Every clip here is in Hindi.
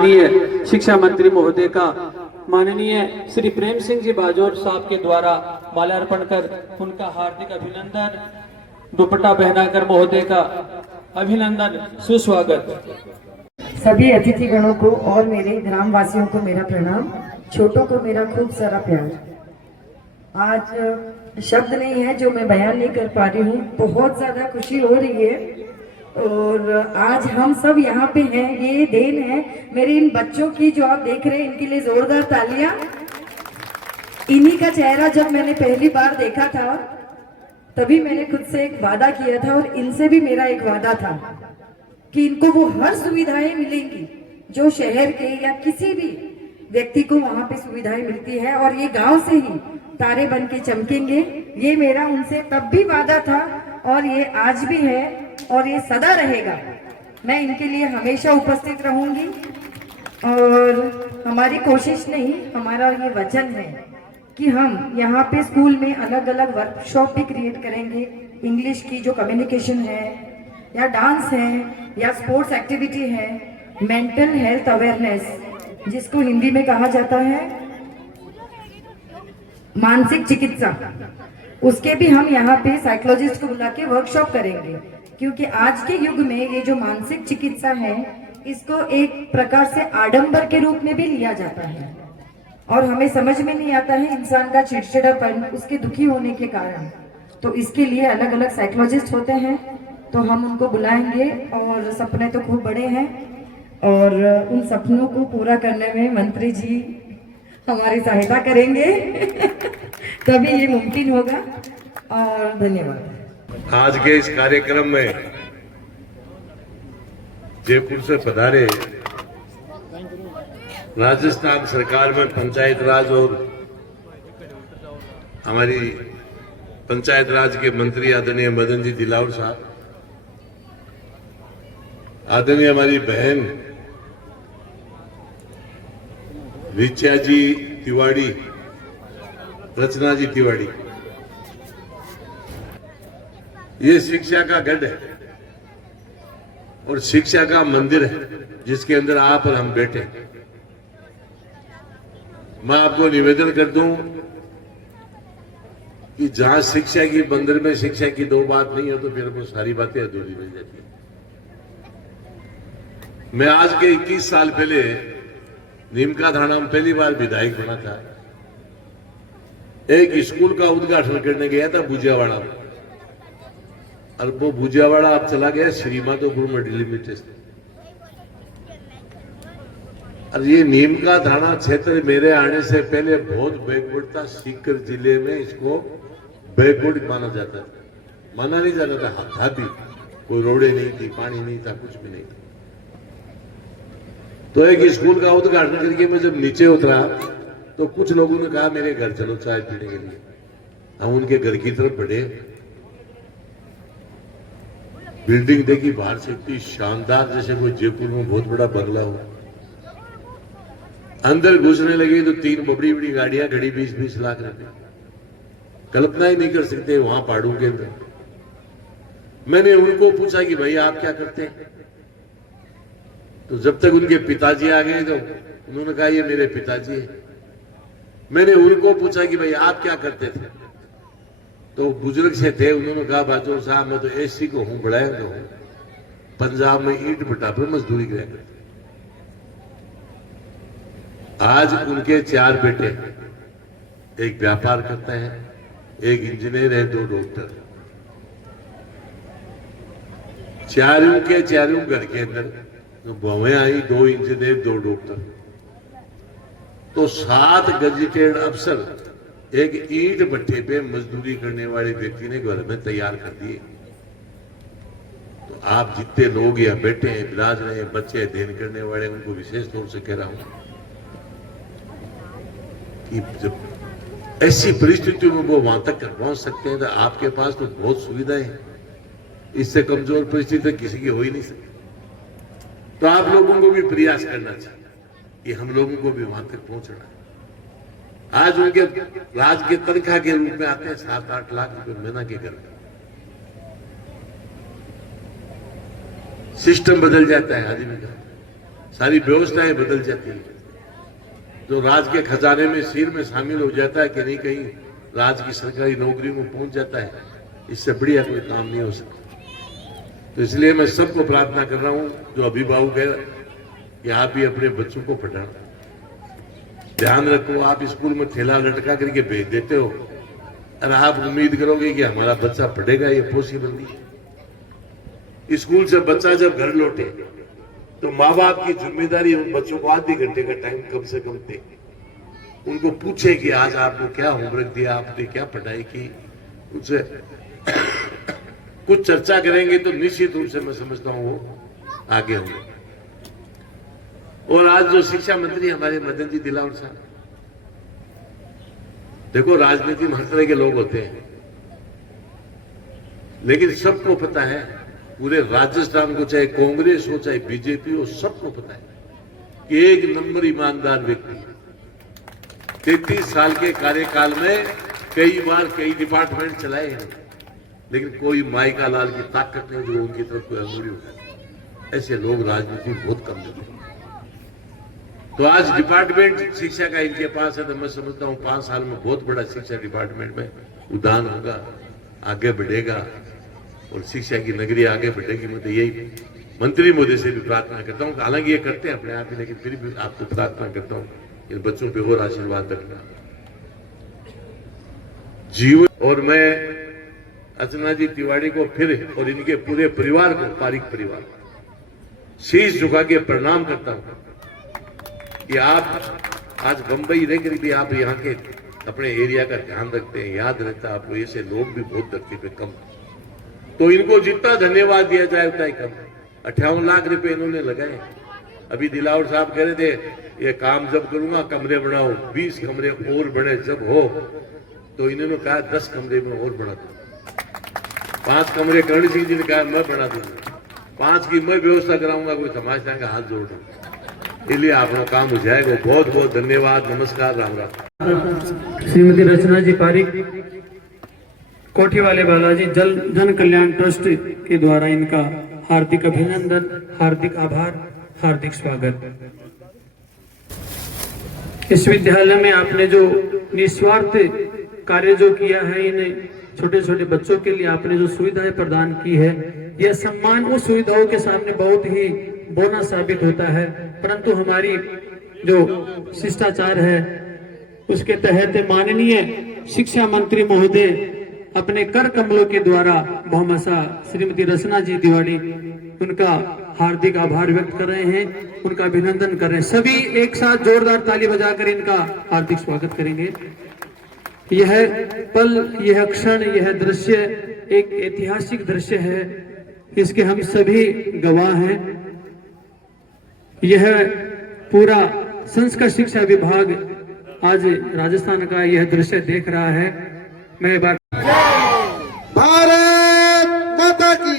माननीय शिक्षा मंत्री महोदय का माननीय श्री प्रेम सिंह जी बाजोर साहब के द्वारा माल्यार्पण कर उनका हार्दिक अभिनंदन, दुपट्टा पहनाकर महोदय का अभिनंदन, सुस्वागत। सभी अतिथिगणों को और मेरे ग्रामवासियों को मेरा प्रणाम, छोटों को मेरा खूब सारा प्यार। आज शब्द नहीं है जो मैं बयान नहीं कर पा रही हूँ, बहुत ज्यादा खुशी हो रही है। और आज हम सब यहाँ पे हैं, ये देन है मेरे इन बच्चों की जो आप देख रहे हैं, इनके लिए जोरदार तालियां। इन्हीं का चेहरा जब मैंने पहली बार देखा था तभी मैंने खुद से एक वादा किया था, और इनसे भी मेरा एक वादा था कि इनको वो हर सुविधाएं मिलेंगी जो शहर के या किसी भी व्यक्ति को वहां पे सुविधाएं मिलती है, और ये गांव से ही तारे बन के चमकेंगे। ये मेरा उनसे तब भी वादा था और ये आज भी है और ये सदा रहेगा। मैं इनके लिए हमेशा उपस्थित रहूंगी, और हमारी कोशिश नहीं, हमारा ये वचन है कि हम यहाँ पे स्कूल में अलग अलग वर्कशॉप भी क्रिएट करेंगे। इंग्लिश की जो कम्युनिकेशन है, या डांस है, या स्पोर्ट्स एक्टिविटी है, मेंटल हेल्थ अवेयरनेस जिसको हिंदी में कहा जाता है मानसिक चिकित्सा, उसके भी हम यहाँ पे साइकोलॉजिस्ट को बुला के वर्कशॉप करेंगे। क्योंकि आज के युग में ये जो मानसिक चिकित्सा है, इसको एक प्रकार से आडंबर के रूप में भी लिया जाता है, और हमें समझ में नहीं आता है इंसान का चिड़चिड़ापन उसके दुखी होने के कारण। तो इसके लिए अलग अलग साइकोलॉजिस्ट होते हैं, तो हम उनको बुलाएंगे। और सपने तो खूब बड़े हैं, और उन सपनों को पूरा करने में मंत्री जी हमारी सहायता करेंगे तभी ये मुमकिन होगा। और धन्यवाद। आज के इस कार्यक्रम में जयपुर से पधारे राजस्थान सरकार में पंचायत राज और हमारी पंचायत राज के मंत्री आदरणीय मदन जी दिलावर साहब, आदरणीय हमारी बहन रिचा जी तिवाड़ी, रचना जी तिवाड़ी, ये शिक्षा का गढ़ है और शिक्षा का मंदिर है जिसके अंदर आप और हम बैठे। मैं आपको निवेदन कर दूं कि जहां शिक्षा की मंदिर में शिक्षा की दो बात नहीं हो तो फिर वो सारी बातें अधूरी रह जाती है। मैं आज के 21 साल पहले नीमका थाना में पहली बार विधायक बना था। एक स्कूल का उद्घाटन करने गया था भुजियावाड़ा में, और वो भुजियावाड़ा अब चला गया श्रीमातो गुरुमंडी लिमिटेड। और ये नीमका थाना क्षेत्र मेरे आने से पहले बहुत बैकवर्ड था। सीकर जिले में इसको बैकवर्ड माना जाता था, माना नहीं जाता था। था भी, कोई रोडे नहीं थी, पानी नहीं था, कुछ भी नहीं था। तो एक स्कूल का उद्घाटन करके मैं जब नीचे उतरा तो कुछ लोगों ने कहा मेरे घर चलो चाय पीने के लिए। हम उनके घर की तरफ बढ़े, बिल्डिंग देखी बाहर से इतनी शानदार, जैसे कोई जयपुर में बहुत बड़ा बंगला हो। अंदर घुसने लगे तो 3 बड़ी बड़ी गाड़ियां खड़ी, 20-20 लाख रुपए। कल्पना ही नहीं कर सकते वहां पहाड़ों के अंदर। मैंने उनको पूछा कि भाई आप क्या करते हैं, तो जब तक उनके पिताजी आ गए तो उन्होंने कहा ये मेरे पिताजी हैं। मैंने उनको पूछा कि भाई आप क्या करते थे, तो बुजुर्ग से थे, उन्होंने कहा बाजोर साहब मैं तो एससी को हूं, बढ़ाया को हूं, पंजाब में ईंट भट्टा पर मजदूरी किया करते। आज उनके 4 बेटे, एक व्यापार करता है, एक इंजीनियर है, 2 डॉक्टर। चारों के चारों घर के अंदर तो बहुएं आई, 2 इंजीनियर, 2 डॉक्टर। तो 7 गजेटेड अफसर एक ईंट भट्टे पे मजदूरी करने वाले व्यक्ति ने घर में तैयार कर दिए। तो आप जितने लोग यहाँ बैठे हैं, विराज रहे हैं, बच्चे अध्ययन करने वाले, उनको विशेष तौर से कह रहा हूं कि जब ऐसी परिस्थितियों में वो वहां तक पहुंच सकते हैं तो आपके पास तो बहुत सुविधाएं हैं। इससे कमजोर परिस्थिति किसी की हो ही नहीं सकती। तो आप लोगों को भी प्रयास करना चाहिए कि हम लोगों को भी वहां तक पहुंचना है। आज उनके राज के तनख्वाह के रूप में आते हैं 7-8 लाख रुपए महीना के घर में। सिस्टम बदल जाता है आदमी का। सारी व्यवस्थाएं बदल जाती है। जो राज के खजाने में सिर में शामिल हो जाता है कि नहीं, कहीं राज की सरकारी नौकरी में पहुंच जाता है, इससे बढ़िया कोई काम नहीं हो सकता। तो इसलिए मैं सबको प्रार्थना कर रहा हूं, जो अभिभावक है कि आप भी अपने बच्चों को पढ़ाना, ध्यान रखो। आप स्कूल में थैला लटका करके भेज देते हो और आप उम्मीद करोगे कि हमारा बच्चा पढ़ेगा, ये पॉसिबल नहीं। स्कूल से बच्चा जब घर लौटे तो माँ बाप की जिम्मेदारी उन बच्चों को आधे घंटे का टाइम कम से कम दे, उनको पूछे कि आज आपको क्या होमवर्क दिया, आपने क्या पढ़ाई की, उनसे कुछ चर्चा करेंगे तो निश्चित रूप से मैं समझता हूं वो आगे होंगे। और आज जो शिक्षा मंत्री हमारे मदन जी दिलावर साहब, देखो राजनीति में हर तरह के लोग होते हैं, लेकिन सबको पता है, पूरे राजस्थान को, चाहे कांग्रेस हो चाहे बीजेपी हो, सबको पता है कि एक नंबर ईमानदार व्यक्ति 33 साल के कार्यकाल में कई बार कई डिपार्टमेंट चलाए हैं, लेकिन कोई माई का लाल की ताकत नहीं जो उनकी तरफ कोई अंगुली उठाए। ऐसे लोग राजनीति में बहुत कम मिलते हैं। तो आज डिपार्टमेंट शिक्षा का इनके पास है, तो मैं समझता हूं 5 साल में बहुत बड़ा शिक्षा डिपार्टमेंट में उदान होगा, आगे बढ़ेगा और शिक्षा की नगरी आगे बढ़ेगी। मैं तो यही मंत्री मोदी से भी प्रार्थना करता हूं, हालांकि ये करते हैं अपने आप ही, लेकिन फिर भी आपको प्रार्थना करता हूं इन बच्चों पे और आशीर्वाद रखना जीवन। और मैं अर्चना जी तिवारी को फिर और इनके पूरे परिवार को, पारिक परिवार, शीश झुका के प्रणाम करता हूं कि आप आज बंबई रहकर भी आप यहाँ के अपने एरिया का ध्यान रखते हैं, याद रहता है आपको। ऐसे लोग भी बहुत धरती पे कम, तो इनको जितना धन्यवाद दिया जाए उतना ही कम। 58 लाख रुपए इन्होंने लगाए। अभी दिलावर साहब कह रहे थे ये काम जब करूंगा कमरे बनाओ, 20 कमरे और बड़े जब हो, तो इन्होंने कहा 10 कमरे में और बना दो। 5 कमरे करण सिंह जी ने कहा मैं बना दूंगा, 5 की मैं व्यवस्था कराऊंगा, कोई समझता है हाथ जोड़ दो, इसलिए आपका काम हो जाएगा। बहुत बहुत धन्यवाद, नमस्कार, राम राम। श्रीमती रचना जी पारिक, कोठी वाले बालाजी जन कल्याण ट्रस्ट के द्वारा इनका हार्दिक अभिनंदन, हार्दिक आभार, हार्दिक स्वागत। इस विद्यालय में आपने जो निस्वार्थ कार्य जो किया है, इन छोटे छोटे बच्चों के लिए आपने जो सुविधाएं प्रदान की है, यह सम्मान उस सुविधाओं के सामने बहुत ही बोना साबित होता है। परंतु हमारी जो शिष्टाचार है उसके तहत माननीय शिक्षा मंत्री महोदय अपने कर कमलों के द्वारा बहुमसा श्रीमती रचना जी तिवारी, उनका हार्दिक आभार व्यक्त कर रहे हैं, उनका अभिनंदन कर रहे हैं। सभी एक साथ जोरदार ताली बजाकर इनका हार्दिक स्वागत करेंगे। यह पल, यह क्षण, यह दृश्य एक ऐतिहासिक दृश्य है, इसके हम सभी गवाह हैं। यह पूरा संस्कार शिक्षा विभाग आज राजस्थान का यह दृश्य देख रहा है। मैं एक बार भारत माता की,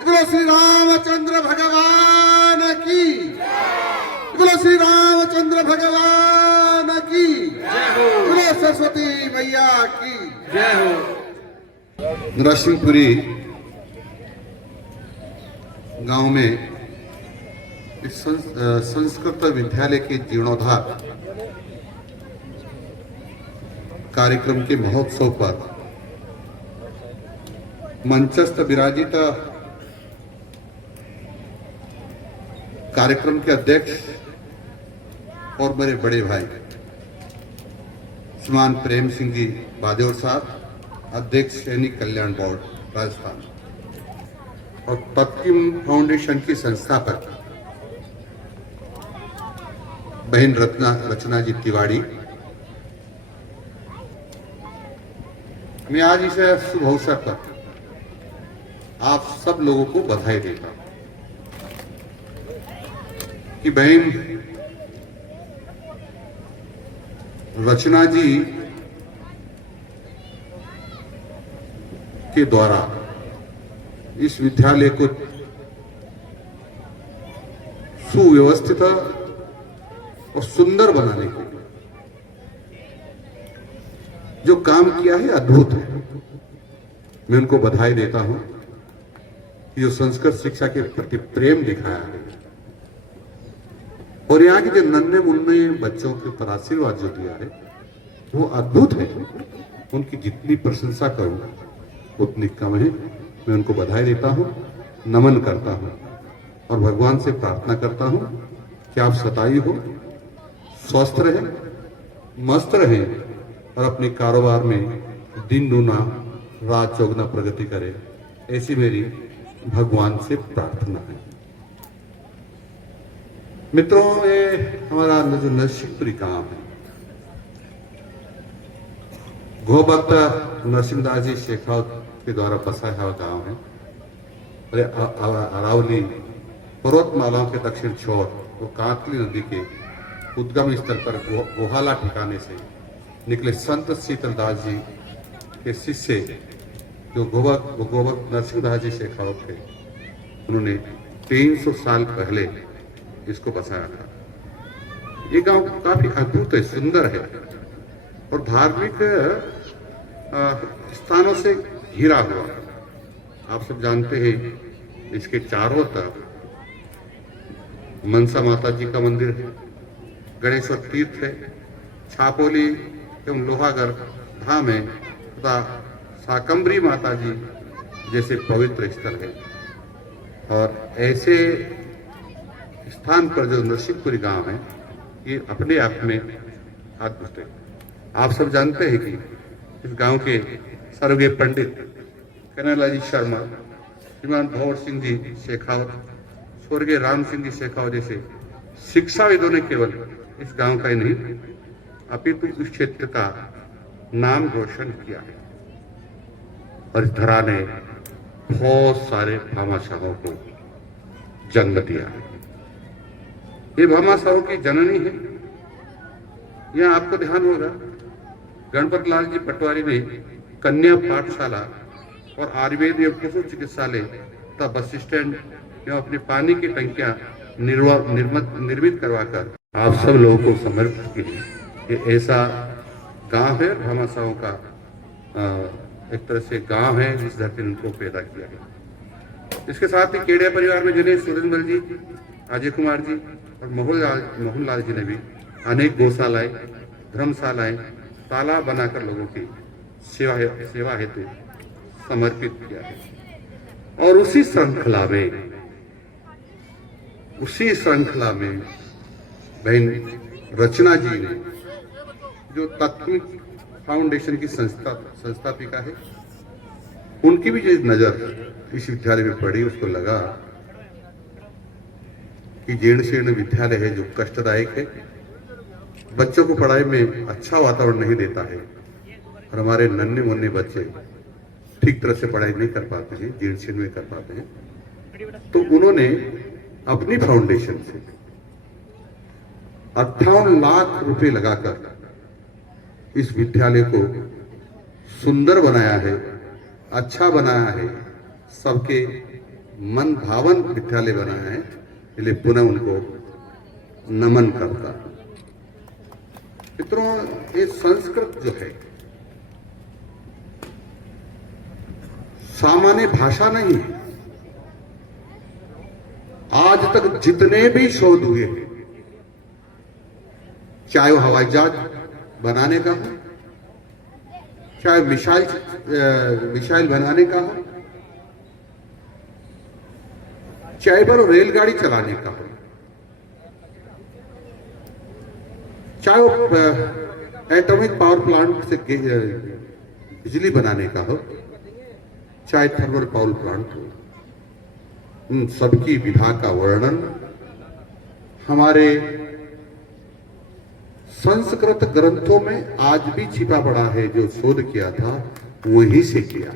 बोलो श्री रामचंद्र भगवान की, बोलो श्री रामचंद्र भगवान की, बोलो सरस्वती मैया की जय हो। नरसिंहपुरी गांव में इस संस्कृत विद्यालय के जीर्णोद्धार कार्यक्रम के महोत्सव पर मंचस्थ विराजित कार्यक्रम के अध्यक्ष और मेरे बड़े भाई श्रीमान प्रेम सिंह जी बाजौर साहब, अध्यक्ष सैनिक कल्याण बोर्ड राजस्थान, और तत्किम फाउंडेशन की संस्थापक बहन रचना जी तिवारी, मैं आज इस शुभ अवसर पर आप सब लोगों को बधाई देता हूं कि बहन रचना जी के द्वारा इस विद्यालय को सुव्यवस्थित और सुंदर बनाने के लिए जो काम किया है अद्भुत है। मैं उनको बधाई देता हूं कि जो संस्कृत शिक्षा के प्रति प्रेम दिखाया है और यहाँ के जो नन्हे मुन्ने बच्चों के ऊपर आशीर्वाद जो दिया है वो अद्भुत है। उनकी जितनी प्रशंसा करूं उतनी कम है। मैं उनको बधाई देता हूं, नमन करता हूं और भगवान से प्रार्थना करता हूं कि आप सताई हो, स्वस्थ रहें, मस्त रहें और अपने कारोबार में दिन दूना रात चौगुना प्रगति करें, ऐसी मेरी भगवान से प्रार्थना है। मित्रों, ये हमारा जो नरसिंहपुरी गांव है, गोभक्त नरसिंहदास जी शेखावत के द्वारा बसाया हुआ गांव है। अरावली पर्वतमालाओं के दक्षिण छोर वो कांतली नदी के उद्गम स्थल पर गोहाला ठिकाने से निकले संत शीतलदास जी के शिष्य जो गोभक्त नरसिंहदास जी शेखावत थे, उन्होंने 300 साल पहले इसको बसाया था। ये गांव काफी अद्भुत है, सुंदर है और धार्मिक स्थानों से घिरा हुआ। आप सब जानते हैं इसके चारों तरफ मनसा माता जी का मंदिर है, गणेश्वर तीर्थ है, छापोली एवं लोहागढ़ धाम है तथा शाकंभरी माता जी जैसे पवित्र स्थल है। और ऐसे स्थान पर जो नरसिंहपुरी गांव है, ये अपने आप में अद्भुत है। आप सब जानते हैं कि इस गांव के सर्वज्ञ पंडित कन्हैयालाल जी शर्मा, श्रीमान भंवर सिंह जी शेखावत, स्वर्गीय राम सिंह जी शेखावत जैसे शिक्षाविदों ने केवल इस गांव का ही नहीं अपितु इस क्षेत्र का नाम रोशन किया है और इस धरा ने बहुत सारे भामाशाहों को जन्म दिया है। ये भामाशाहों की जननी है। यहाँ आपको ध्यान होगा गणपत लाल जी पटवारी ने कन्या पाठशाला और आयुर्वेद एवं पशु चिकित्सालय तथा बस स्टैंड एवं अपनी पानी की टंकियां निर्मित करवाकर आप सब लोगों को समर्पित की। ये ऐसा गांव है, भामाशाहों का एक तरह से गांव है जिस धरती ने उनको पैदा किया है। इसके साथ ही केड़िया परिवार में जिन्हें सुरेंद्र जी, अजय कुमार जी और मोहनलाल जी ने भी अनेक गौशालाएं, धर्मशालाएं, तालाब बनाकर लोगों की सेवा हेतु समर्पित किया है। और उसी श्रृंखला में बहन रचना जी ने जो तत्व फाउंडेशन की संस्थापिका है, उनकी भी जो नजर इस विद्यालय में पड़ी, उसको लगा कि जीर्ण शीर्ण विद्यालय है जो कष्टदायक है, बच्चों को पढ़ाई में अच्छा वातावरण नहीं देता है और हमारे नन्हे मुन्ने बच्चे ठीक तरह से पढ़ाई नहीं कर पाते हैं, जीर्ण शीर्ण में कर पाते हैं। तो उन्होंने अपनी फाउंडेशन से 58 लाख रुपए लगाकर इस विद्यालय को सुंदर बनाया है, अच्छा बनाया है, सबके मन भावन विद्यालय बनाया है। इसलिए पुनः उनको नमन करता है। मित्रों, ये संस्कृत जो है सामान्य भाषा नहीं है। आज तक जितने भी शोध हुए हैं, चाहे वो हवाई जहाज बनाने का हो, चाहे मिसाइल बनाने का हो, चाहे वो रेलगाड़ी चलाने का हो, चाहे वो एटॉमिक पावर प्लांट से बिजली बनाने का हो, चाहे थर्मल पावर प्लांट हो, उन सबकी विधा का वर्णन हमारे संस्कृत ग्रंथों में आज भी छिपा पड़ा है। जो शोध किया था वहीं से किया।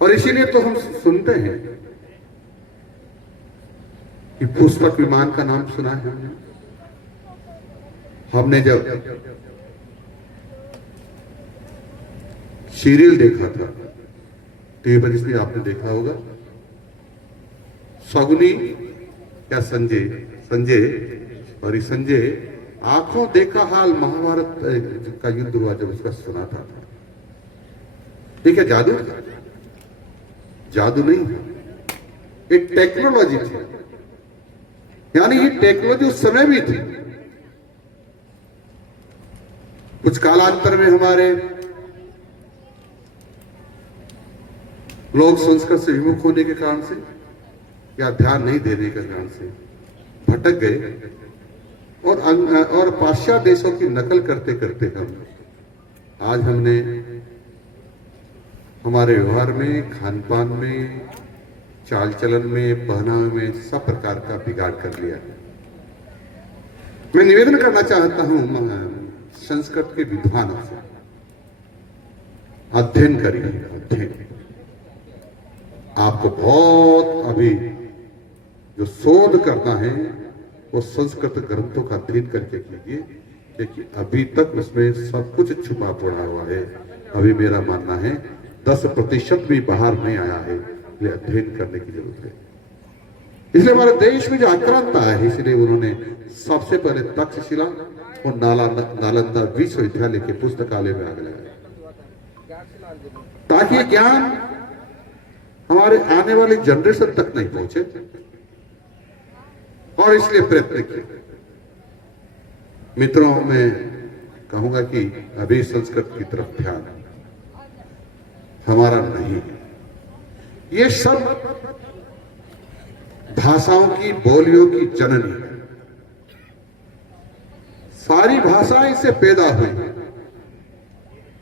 और इसीलिए तो हम सुनते हैं कि पुष्पक विमान का नाम सुना है हमने जब सीरियल देखा था टीवी पर, इसलिए आपने देखा होगा सगुनी या संजय और संजय आंखों देखा हाल महाभारत का युद्ध हुआ जब उसका सुना था। ये क्या जादू था? जादू नहीं, एक टेक्नोलॉजी थी यानी ये टेक्नोलॉजी उस समय भी थी। कुछ कालांतर में हमारे लोग संस्कृत से विमुख होने के कारण से या ध्यान नहीं देने के कारण से भटक गए और पाश्चात्य देशों की नकल करते करते आज हमने हमारे व्यवहार में, खान पान में, चाल चलन में, पहनावे में सब प्रकार का बिगाड़ कर लिया है। मैं निवेदन करना चाहता हूं संस्कृत के विद्वानों से, अध्ययन करिए, अध्ययन। आपको बहुत अभी जो शोध करना है वो संस्कृत ग्रंथों का अध्ययन करके कीजिए, क्योंकि अभी तक उसमें सब कुछ छुपा पड़ा हुआ है। अभी मेरा मानना है 10% भी बाहर नहीं आया है, इसलिए अध्ययन करने की जरूरत है। इसलिए हमारे देश में जो आक्रांता है, इसलिए उन्होंने सबसे पहले तक्षशिला और नालंदा विश्वविद्यालय के पुस्तकालय में आग लगाया, ताकि ये ज्ञान हमारे आने वाली जनरेशन तक नहीं पहुंचे, और इसलिए प्रयत्न किया। मित्रों, मैं कहूंगा कि अभी संस्कृत की तरफ ध्यान हमारा नहीं है। ये सब भाषाओं की, बोलियों की जननी है। सारी भाषाएं इससे पैदा हुई,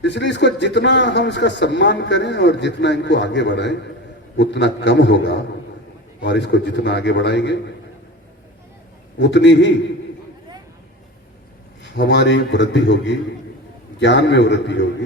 इसलिए इसको जितना हम इसका सम्मान करें और जितना इनको आगे बढ़ाएं उतना कम होगा, और इसको जितना आगे बढ़ाएंगे उतनी ही हमारी वृद्धि होगी, ज्ञान में वृद्धि होगी,